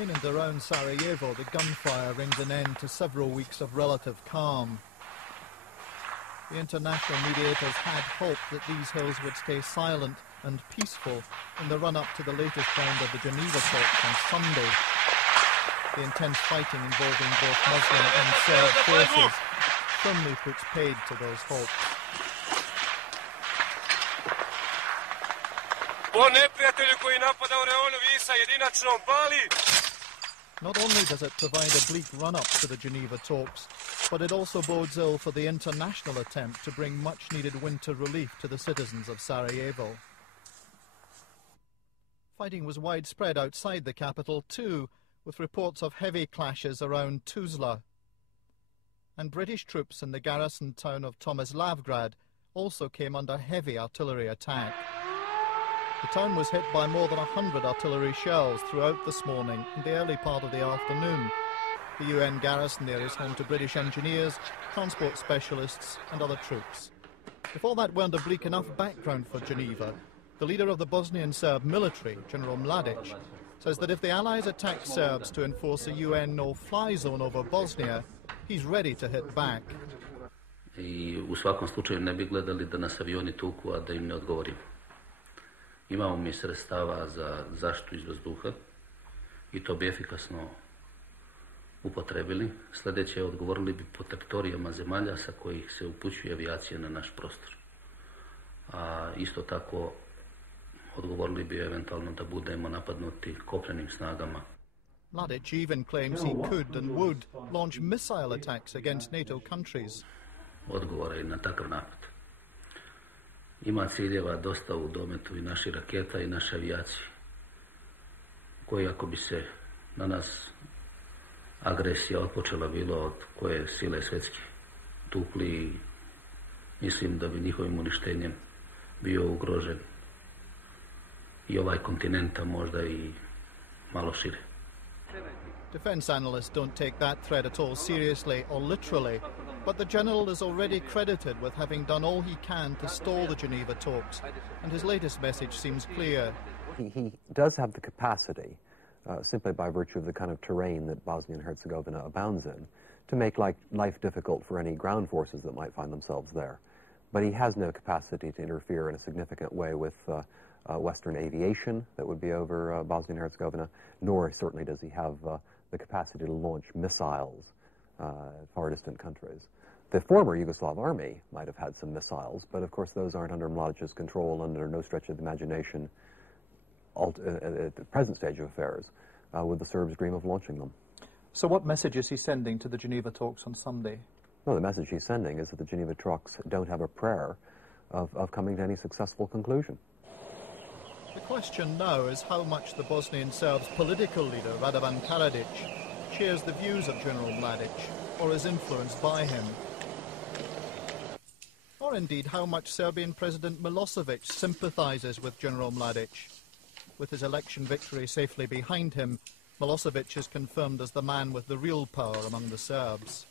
In and around Sarajevo, the gunfire brings an end to several weeks of relative calm. The international mediators had hoped that these hills would stay silent and peaceful in the run-up to the latest round of the Geneva talks on Sunday. The intense fighting involving both Muslim and Serb forces firmly puts paid to those hopes. Not only does it provide a bleak run-up to the Geneva talks, but it also bodes ill for the international attempt to bring much-needed winter relief to the citizens of Sarajevo. Fighting was widespread outside the capital too, with reports of heavy clashes around Tuzla. And British troops in the garrison town of Tomislavgrad also came under heavy artillery attack. The town was hit by more than 100 artillery shells throughout this morning and the early part of the afternoon. The UN garrison there is home to British engineers, transport specialists and other troops. If all that weren't a bleak enough background for Geneva, the leader of the Bosnian Serb military, General Mladić, says that if the Allies attack Serbs to enforce a UN no-fly zone over Bosnia, he's ready to hit back. I u svakom slučaju ne bi gledali da nas avioni tuku, a da im ne odgovorimo. Imamo mi sredstava za zaštitu iz vazduha i to bi efikasno upotrebili. Sljedeće, odgovorili bi po teritorijama zemalja sa kojih se upućuje avijacija na naš prostor. A isto tako odgovorili bi eventualno da budemo napadnuti kopnenim snagama. Mladić even claims he could and would launch missile attacks against NATO countries. Odgovora je na takav napad. Ima ciljeva dosta u dometu i naših raketa i naše avijacije, koji ako bi se na nas agresija otpočela bilo od koje sile svjetske tukli, mislim da bi njihovim uništenjem bio ugrožen i ovaj kontinent, a možda i malo šire. Defence analysts don't take that threat at all seriously or literally, but the general is already credited with having done all he can to stall the Geneva talks, and his latest message seems clear. He does have the capacity, simply by virtue of the kind of terrain that Bosnia and Herzegovina abounds in, to make life difficult for any ground forces that might find themselves there. But he has no capacity to interfere in a significant way with Western aviation that would be over Bosnia and Herzegovina, nor certainly does he have the capacity to launch missiles at far distant countries. The former Yugoslav army might have had some missiles, but of course those aren't under Mladić's control, under no stretch of the imagination at the present stage of affairs. Would the Serbs dream of launching them? So what message is he sending to the Geneva talks on Sunday? Well, the message he's sending is that the Geneva talks don't have a prayer of coming to any successful conclusion. The question now is how much the Bosnian Serbs' political leader, Radovan Karadzic, shares the views of General Mladić or is influenced by him. Or indeed how much Serbian President Milosevic sympathizes with General Mladić. With his election victory safely behind him, Milosevic is confirmed as the man with the real power among the Serbs.